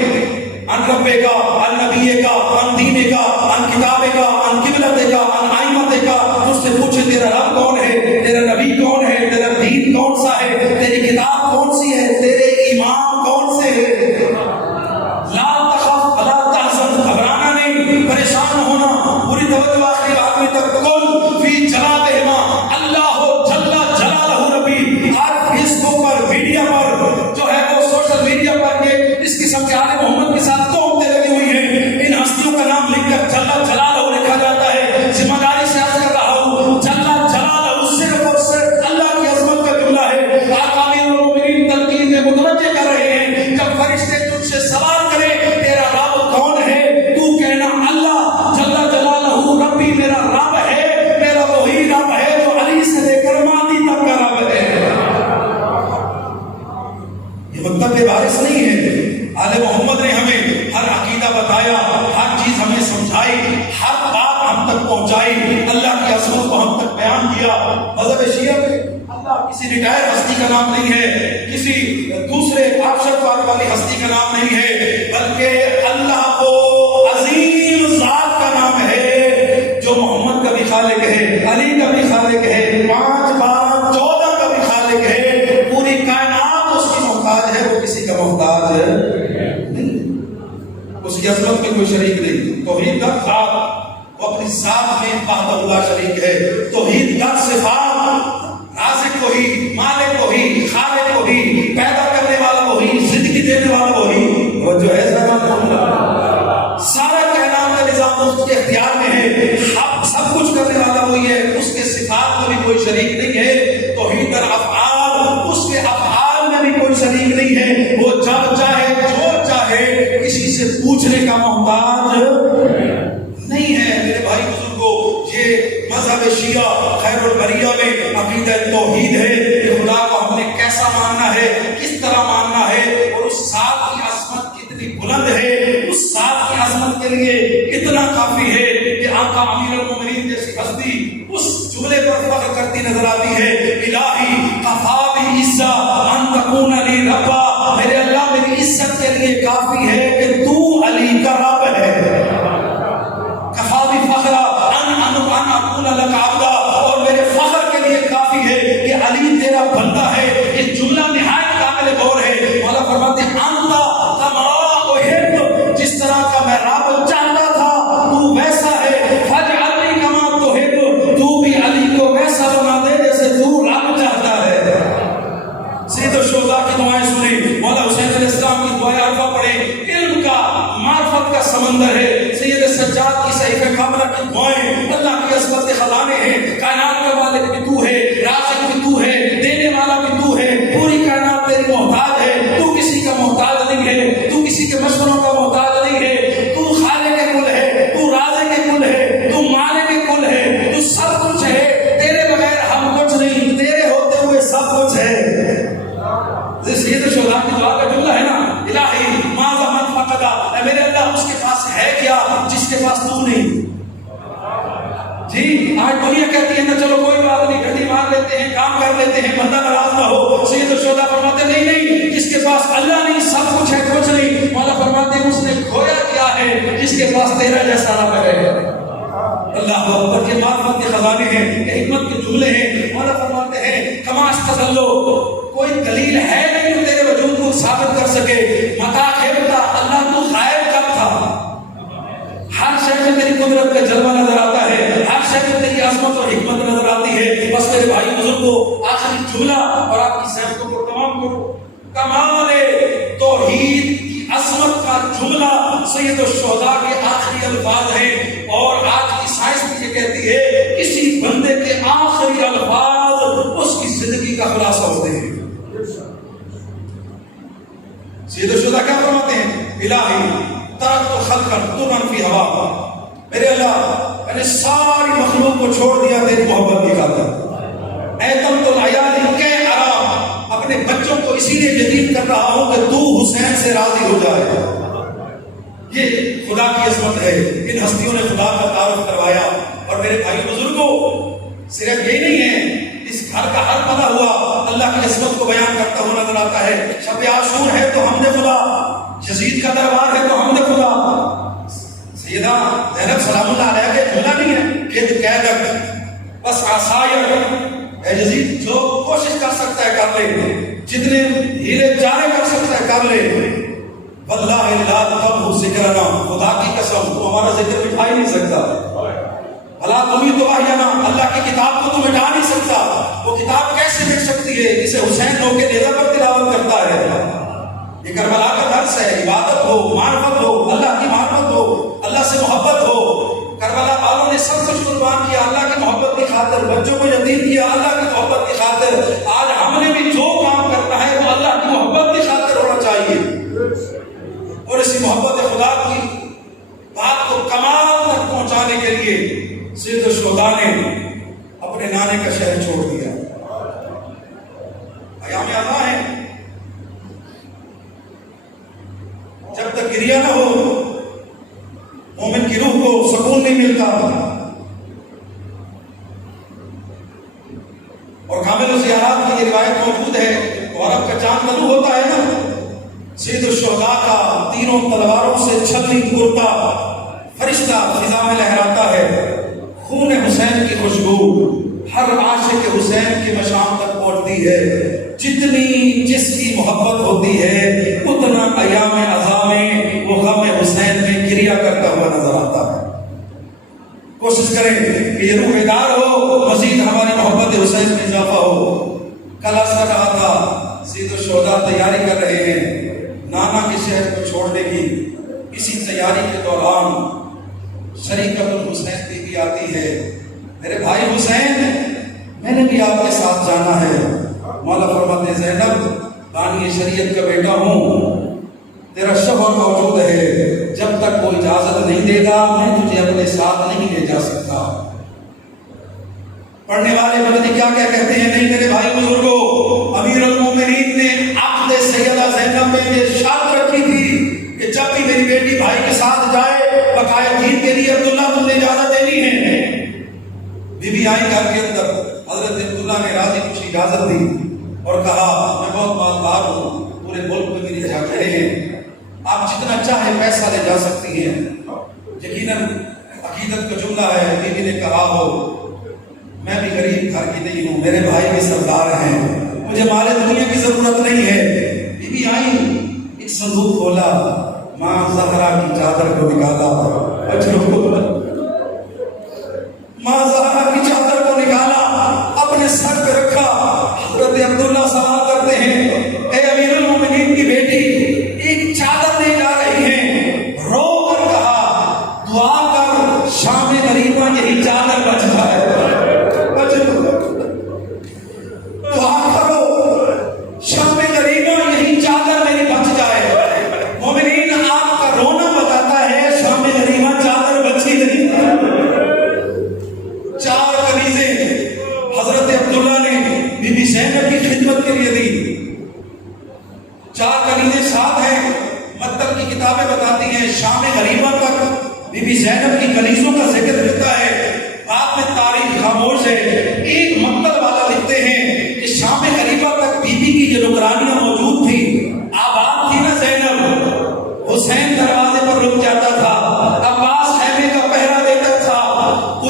ان ربے کا، ان نبی کا، ان دین کا، ان کتاب کا، ان قبلت کا، ان ائمت کا، اس سے پوچھے تیرا رب کون ہے، تیرا نبی کون ہے، تیرا دین کون سا ہے، تیری کتاب کون سی ہے، تیرے امام کون سے ہے۔ لا تخف ولا تحزن، گھبرانا نہیں، پریشان ہونا، پوری توجہ آخری آدمی تک، کل فی جلالہما، اللہ جل جلالہ ربی۔ آج فیس بک پر، میڈیا پر جو ہے وہ سوشل میڈیا پر کے اس قسم کے آل محمد کے ساتھ تہمتیں لگی ہوئی ہیں، ان ہستیوں کا نام لکھ کر جل جلالہ لکھا جاتا ہے۔ ذمہ داری سے عرض کر رہا ہوں، جل جلالہ صرف اور صرف اللہ کی عظمت کا جملہ ہے۔ آقا امیر المومنین تلقین میں متوجہ کر رہے ہیں، جب فرشتے تجھ سے سوال کریں تیرا رب کون ہے، تو کہنا اللہ جل جلالہ ربی میرا رب ہے، میرا وہی رب ہے جو علی سے لے کر مہدی تک کا رب ہے۔ یہ مطلب بارش نہیں ہے۔ آل محمد نے ہمیں ہر عقیدہ بتایا، ہر چیز ہمیں سمجھائی، ہر بات ہم تک پہنچائی، اللہ کی عظمت کو ہم تک بیان کیا۔ مذہب شیعہ میں اللہ کسی ریٹائر ہستی کا نام نہیں ہے، کسی دوسرے آبشر پانے والی ہستی کا نام نہیں ہے، بلکہ اللہ کو عظیم ذات کا نام ہے جو محمد کا بھی خالق ہے، علی کا بھی خالق ہے، 5 12 14 کا بھی خالق ہے، پوری کائنات اس کی محتاج ہے، وہ کسی کا محتاج ہے نہیں، اس کی عظمت میں کوئی شریک نہیں۔ توحید کا ذات، وہ اپنی ذات میں وحدہ لا شریک ہے۔ توحید کا صفات، رازق وہی، مالک وہی، خالق وہی، پیدا کرنے والا وہی، زندگی دینے والا وہی، وہ جو ہے سارا کائنات کا نظام اس کے اختیار میں ہے، سب کچھ کرنے والا وہی ہے، اس کے صفات میں بھی کوئی شریک نہیں ہے۔ توحید الافعال، اس کے افعال میں بھی کوئی شریک نہیں ہے، وہ جب چاہے جو چاہے کسی سے پوچھنے کا محتاج نہیں ہے۔ میرے بھائی بزرگوں، یہ مذہب شیعہ خیر البریہ میں عقیدہ توحید ہے کہ خدا کو ہم نے کیسا ماننا ہے، کس طرح ماننا ہے، اور اس ذات کی عظمت کتنی بلند ہے، اس ذات کی عظمت کے لیے اتنا کافی ہے کہ آقا امیر المومنین جیسی ہستی اس جملے پر فخر کرتی نظر آتی ہے، الہی کفا بعزا ان تکون لی ربا، میرے اللہ میری عزت کے لیے کافی ہے کہ تو علی کا رب ہے۔ کفا بفخر ان اکون لک عبدا، اور میرے فخر کے لیے کافی ہے کہ علی تیرا بندہ ہے۔ یہ جملہ نہایت قابل غور ہے۔ مولا فرماتے ہیں انت کما احب، جس طرح کا میں رب چاہتا تھا تو ویسا ہے، فاجعلنی کما تحب، تو بھی علی کو ویسا بنا دے جیسے تو رب چاہتا ہے۔ سید الشہداء کی دعائیں سنیں، مولا حسین علیہ السلام کی دعائیں عرفہ پڑھیں، علم کا معرفت کا سمندر ہے۔ سید سجاد کی صحیفہ کاملہ کی دعائیں اللہ کی عظمت کے خزانے ہیں، کائنات کا مالک بھی تو ہے، رازق بھی تو ہے، دینے والا بھی تو ہے، پوری کائنات تیری محتاج ہے، تو کسی کا محتاج نہیں ہے، تو کسی کے مشوروں کا محتاج نہیں ہے، تو خالق کل ہے، تو رازق کل ہے، تو مالک کل ہے، تو سب کچھ ہے، تیرے بغیر ہم کچھ نہیں، تیرے ہوتے ہوئے سب کچھ ہے۔ سید الشہداء کی دعا کا جملہ ہے نا، الہی ماذا من فقدا، اے میرے اللہ اس کے پاس ہے کیا جس کے پاس تو نہیں۔ جی آج دنیا کہتی ہے نا چلو کوئی بات نہیں، گھڑی مار لیتے ہیں، کام کر لیتے ہیں، بندہ ناراض نہ ہو۔ سید الشہداء فرماتے نہیں نہیں، جس کے پاس اللہ نہیں سب کچھ ہے کچھ نہیں۔ مولا فرماتے ہیں اس نے کھویا کیا ہے جس کے پاس تیرا جیسا رب ہے۔ اللہ اکبر کے معرفت کے خزانے ہیں، حکمت کے جملے ہیں۔ مولا فرماتے ہیں کما استدلو، کوئی دلیل ہے نہیں جو تیرے وجود کو ثابت کر سکے۔ متا خیبتا، اللہ تو غائب کب تھا؟ ہر شے میں تیری قدرت کا جلوہ نظر آتا ہے، ہر شے میں تیری عظمت اور حکمت نظر آتی ہے۔ بس میرے بھائی بزرگوں، آخری جملہ اور آپ کی صحبتوں کو تمام کرو، کمال توحید کی عظمت کا جملہ سید الشہداء کے آخری الفاظ ہیں، اور آج کی سائنس بھی یہ کہتی ہے کسی بندے کے آخری الفاظ اس کی زندگی کا خلاصہ ہوتے ہیں۔ سید الشہداء کیا فرماتے ہیں؟ الہی ترکت خلقا طرا فی ہوا، میرے اللہ میں نے ساری مخلوق کو چھوڑ دیا تیری محبت کی خاطر۔ ایتم تو العیال کہ ارا، اپنے بچوں کو اسی لیے یتیم کر رہا ہوں کہ تو حسین سے راضی ہو جائے۔ یہ خدا کی عظمت ہے، ان ہستیوں نے خدا کا تعارف کروایا۔ اور میرے بھائی بزرگوں، صرف یہ نہیں ہے، اس گھر کا ہر بنا ہوا اللہ کی عظمت کو بیان کرتا ہوا نظر آتا ہے۔ شب عاشور ہے تو ہم نے خدا یزید کا دربار ہے تو حمد خدا. سیدہ زینب سلام اللہ علیہ کے جملہ نہیں ہے کہ کہہ کر بس آسائر اے یزید جو کوشش کر سکتا ہے کر لے, جتنے ہیلے چارے کر سکتا ہے کر لے. واللہ لا تب ذکرنا, خدا کی قسم تو ہمارا ذکر مٹھا ہی نہیں سکتا. اللہ تمہیں تو اللہ کی کتاب کو تو مٹا نہیں سکتا. وہ کتاب کیسے مٹ سکتی ہے جسے حسین ہو کے نیزہ پر تلاوت کرتا ہے. یہ کربلا کا درس ہے, عبادت ہو, معرفت ہو, اللہ کی معرفت ہو, اللہ سے محبت ہو. کربلا والوں نے سب کچھ قربان کیا اللہ کی محبت کی خاطر, بچوں کو یتیم کیا اللہ کی محبت کی خاطر. آج ہم نے بھی جو کام کرنا ہے وہ اللہ کی محبت کی خاطر ہونا چاہیے, اور اسی محبت خدا کی بات کو کمال تک پہنچانے کے لیے سید الشہداء نے اپنے نانے کا شہر چھوڑ دیا. ایام اعضاء ہے, جب تک گریہ نہ ہو مومن کی روح کو سکون نہیں ملتا. اور کامل زیارات کی یہ روایت موجود ہے, عرب کا چاند طلوع ہوتا ہے نا, سید الشہداء کا تینوں تلواروں سے چھلنی کرتا فرشتہ فضا میں لہراتا ہے. خون حسین کی خوشبو ہر عاشق حسین کی مشام تک پہنچتی ہے. جتنی جس کی محبت ہوتی ہے اتنا ایام اعضاء میں وہ غم حسین میں گریہ کرتا ہوا نظر آتا ہے. کوشش کریں کہ یہ روح بیدار ہو, مزید ہماری محبت حسین میں اضافہ ہو. کل ایسا رہا تھا سید الشہداء تیاری کر رہے ہیں نانا کے شہر کو چھوڑنے کی. اسی تیاری کے دوران شریکت الحسین بھی آتی ہے. میرے بھائی حسین, میں نے بھی آپ کے ساتھ جانا ہے. مولا فرماتے ہیں زینب, بانی شریعت کا بیٹا ہوں, تیرا شوہر موجود ہے, جب تک وہ اجازت نہیں دے گا میں تجھے اپنے ساتھ نہیں لے جا سکتا. پڑھنے والے بلدی کیا کہتے ہیں, نہیں میرے بھائی بزرگوں, امیر المومنین نے عقد سیدہ زینب میں یہ شرط رکھی تھی کہ جب بھی میری بیٹی بھائی کے ساتھ جائے بقائے دین کے لیے عبداللہ تم نے اجازت دینی ہے. بی بی آئی گھر کے اندر, حضرت عبداللہ نے راضی خوش اجازت دی اور کہا میں بہت مالدار ہوں, پورے ملک میں میری جھاکڑے ہیں, آپ جتنا چاہیں پیسہ لے جا سکتی ہیں. یقیناً عقیدت کا جملہ ہے, بی بی نے کہا ہو میں بھی غریب گھر کی نہیں ہوں, میرے بھائی بھی سردار ہیں, مجھے مال دنیا کی ضرورت نہیں ہے. بی بی آئی, ایک صندوق کھولا, ماں زہرا کی چادر کو نکالا, ماں زہرا کی چادر کو نکالا, اپنے سر پہ رکھا. حضرت عبداللہ سوال کرتے ہیں اے امیر المومنین کی بیٹی, ایک چادر لے جا رہی ہیں, رو کر کہا دعا کر شام غریبہ یہی چادر بچ جائے. دعا کرو شام غریبہ یہی چادر میری بچ جائے. مومنین, آپ کا رونا بتاتا ہے شام غریبہ چادر بچی نہیں. چار کنیزیں حضرت عبداللہ نے بی بی زینب کی خدمت کے لیے دی. چار کنیزیں ساتھ ہیں. مطلب کی کتابیں بتاتی ہیں شام غریبہ تک بی بی زینب کی کنیزوں کا ذکر ملتا ہے. بعد میں تاریخ خاموش ہے. ایک مقتل والا لکھتے ہیں کہ شام غریبہ تک بی بی کی یہ نگرانیاں موجود تھی. آباد تھی نا زینب, حسین دروازے پر رک جاتا تھا, عباس خیمے کا پہرا دیتا تھا.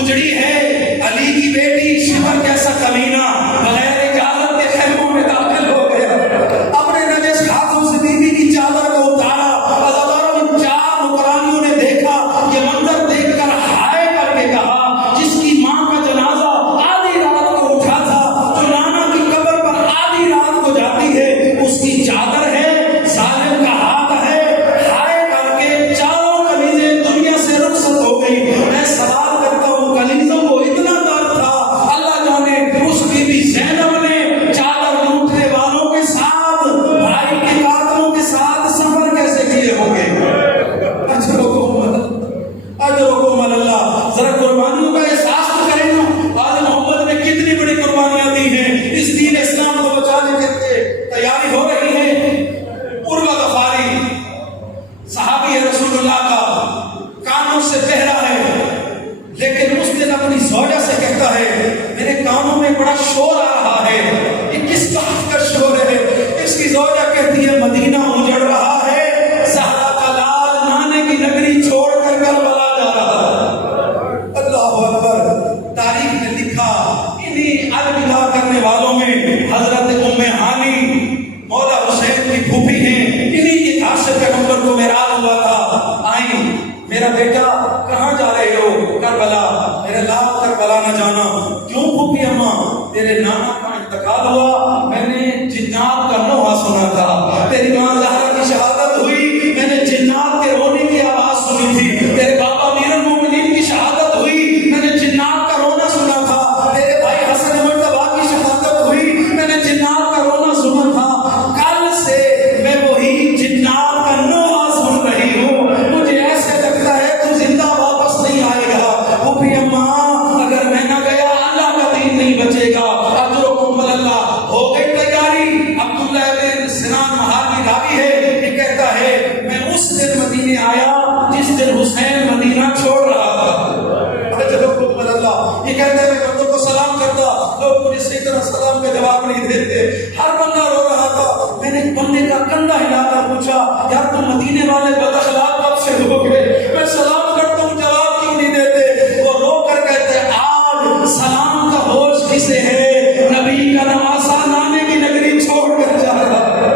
اجڑی ہے علی کی بیٹی شمر کیسا کمینہ بغیر اجازت کے خیموں میں داخل ہو گیا, اپنے نجس ہاتھوں سے بیوی کی چادر کو اتارا. ان چار نوکرانیوں نے دیکھا, یہ منظر دیکھ کر ہائے کر کے کہا جس کی ماں کا جنازہ آدھی رات کو اٹھا تھا, جو نانا کی قبر پر آدھی رات کو جاتی ہے, اس کی چادر ہے, ظالم کا ہاتھ ہے. ہائے کر کے چاروں کنیزیں دنیا سے رخصت ہو گئی. میں سوال کرتا ہوں کنیزوں کو اتنا درد تھا, اللہ جانے اس بی بی زینب نے چادر لوٹنے والوں کے ساتھ, بھائی کے قاتلوں کے ساتھ سفر کیسے کیے ہوں گے. اجرکم اللہ, ذرا قربانیوں کا احساس تو کریں نا. آج محمد نے کتنی بڑی قربانیاں دی ہیں اس دین اسلام کو بچانے کے لیے. تیاری ہو رہی ہے. عروہ غفاری صحابی رسول اللہ کا, کانوں سے بہرا ہے, لیکن اس دن اپنی زوجہ سے کہتا ہے میرے کانوں میں بڑا شور آ رہا ہے, یہ کس بات کا شور ہے. اس کی زوجہ کہتی ہے مدینہ اجڑ رہا ہے, بیٹا کہاں جا رہے ہو؟ کربلا۔ میرے لال کربلا نہ جانا۔ کیوں پھوپھی اماں؟ تیرے نانا کا انتقال ہوا، میں نے جنات کا نوحہ سنا تھا۔ تیری ماں زہرا کی شہادت ہوئی، میں نے جنات کے رونے کی آواز سنی تھی۔ تیرے بابا امیر المومنین کی شہادت ہوئی، میں نے جنات کا رونا سنا تھا۔ تیرے بھائی حسن مرتضیٰ کی شہادت ہوئی، میں نے جنات کا رونا سنا تھا۔ کل سے میں وہی جنات کا نوحہ سن رہی ہوں۔ مجھے ایسے لگتا ہے تو زندہ واپس نہیں آئے گا۔ پھوپھی اماں اگر میں نہ گیا اللہ کا دین نہیں بچے گا۔ اجرکم اللہ۔ ہو گئی تیاری؟ عبداللہ بن سنان مہاجری راوی ہے، یہ کہتا ہے میں اس دن مدینے آیا جس دن حسین مدینہ چھوڑ رہا تھا۔ اجرکم اللہ۔ یہ کہتا ہے میں بندوں کو سلام کرتا، لوگ مجھے صحیح طرح سلام کا جواب نہیں دیتے، ہر بندہ رو رہا تھا۔ میں نے ایک بندے کا کندھا ہلا کر پوچھا یار تم مدینے والے بد اخلاق کب سے ہو گئے؟ میں سلام کرتا ہوں جواب کیوں نہیں دیتے؟ وہ رو کر کہتے آج سلام کا بوجھ کسے ہے؟ نبی کا نواسا نانے کی نگری چھوڑ کر جا رہا ہے۔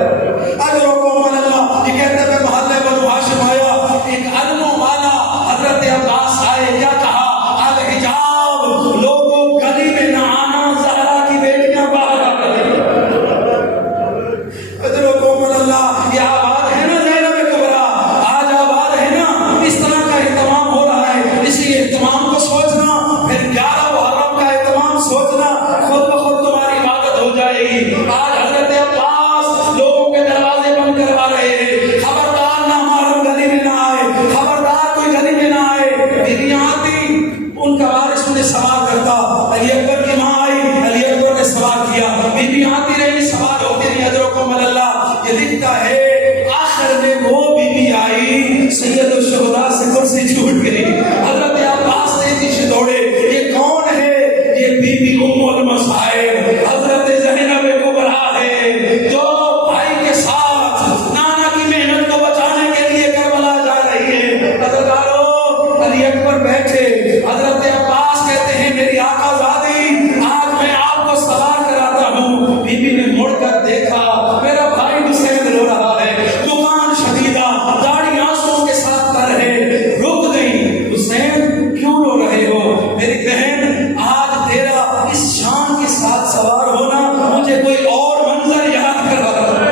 اجرکم اللہ۔ یہ کہتے میں محلے بنو ہاشم آیا، ایک علم والا حضرت عباس آئے، کیا کہا؟ الحجاب، لوگوں گلی میں نہ آنا، زہرا کی بیٹیاں باہر آ رہی۔ اجرکم اللہ۔ یہ آباد ہے نا زینب کبریٰ، آج آباد ہے نا، اس طرح کا اہتمام ہو رہا ہے۔ اسی اہتمام کو سوچنا، پھر 11 محرم کا اہتمام سوچنا، خود بخود تمہاری عبادت ہو جائے گی۔ آج حضرت عباس لوگوں کے دروازے بند کروا رہے ہیں، خبردار نہ محرم گلی میں نہ آئے، خبردار کوئی گلی میں نہ آئے۔ بیویاں آتی، ان کا وارث انہیں سوار کرتا، علی اکبر کی ماں آئی، علی اکبر نے سوار کیا، بیویاں آتی رہی، سوار ہوتی رہی۔ اجرکم اللہ۔ یہ لکھتا ہے آخر میں وہ بیوی آئی، سید الشہداء سے کرسی چھوٹ گئی۔ حضرت عباس تیزی سے دوڑے، یہ کون ہے؟ یہ بیوی ام المصائب حضرت زینب کبریٰ ہے، جو بھائی کے ساتھ نانا کی محنت کو بچانے کے لیے کربلا جا رہی ہے۔ حضرتارو، علی اکبر بیٹھے، حضرت عباس کہتے ہیں میری آقا زادی آج میں آپ کو سوار کراتا ہوں۔ بیوی نے مڑ کر دیکھا، میرا بھائی حسین رو رہا ہے، دکان شدیدہ، داڑھی آنسوں کے ساتھ کر ہے، رک گئی۔ حسین کیوں رو رہے ہو؟ میری بہن آج تیرا اس شان کے ساتھ سوار ہونا مجھے کوئی اور منظر یاد کرا رہا ہے۔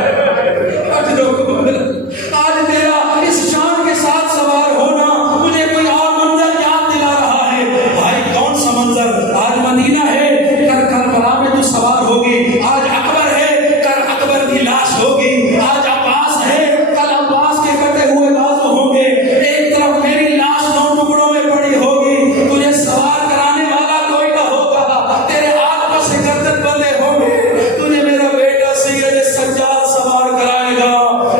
آج تیرا اس شان کے ساتھ سوار ہونا مجھے کوئی اور منظر یاد دلا رہا ہے۔ بھائی کون سا منظر؟ آج مدینہ ہے، کل کربلا میں تو سوار ہوگی، آج اکبر ہے، کل اکبر کی لاش ہوگی، آج عباس ہے، کل عباس کے کٹے ہوئے بازو ہوں گے، ایک طرف میری لاش 9 ٹکڑوں میں پڑی ہوگی، تجھے سوار کرانے والا کوئی نہ ہوگا، تیرے ہاتھ میں سے گردن بندے ہوں گے، تجھے میرا بیٹا سید سجاد سوار کرائے گا۔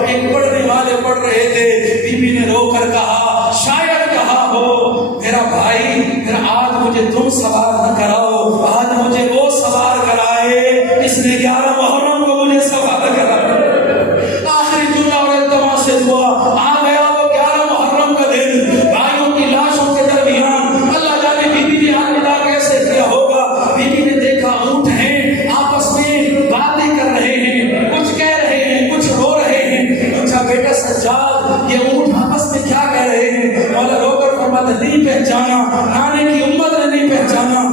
ایک پڑھنے والے پڑھ رہے تھے، بیوی نے رو کر کہا شاید کہا ہو میرا بھائی پھر آج مجھے تم سوار نہ کراؤ، آج مجھے وہ سوار کرائے اس نے 11 محرم کو مجھے سوار کرایا۔ آخری جملہ اور التماس سے ہوا، آ گیا وہ 11 محرم کا دن، بھائیوں کی لاشوں کے درمیان اللہ جانے بیوی نے الوداع کیسے کیا ہوگا۔ بیوی نے دیکھا اونٹ ہیں، آپس میں باتیں کر رہے ہیں، کچھ کہہ رہے ہیں، کچھ رو رہے ہیں۔ پوچھا بیٹا سجاد یہ اونٹ آپس میں کیا کہہ رہے ہیں؟ مولا رو کر فرماتا نہیں پہچانا، نانے کی امت نے نہیں پہچانا۔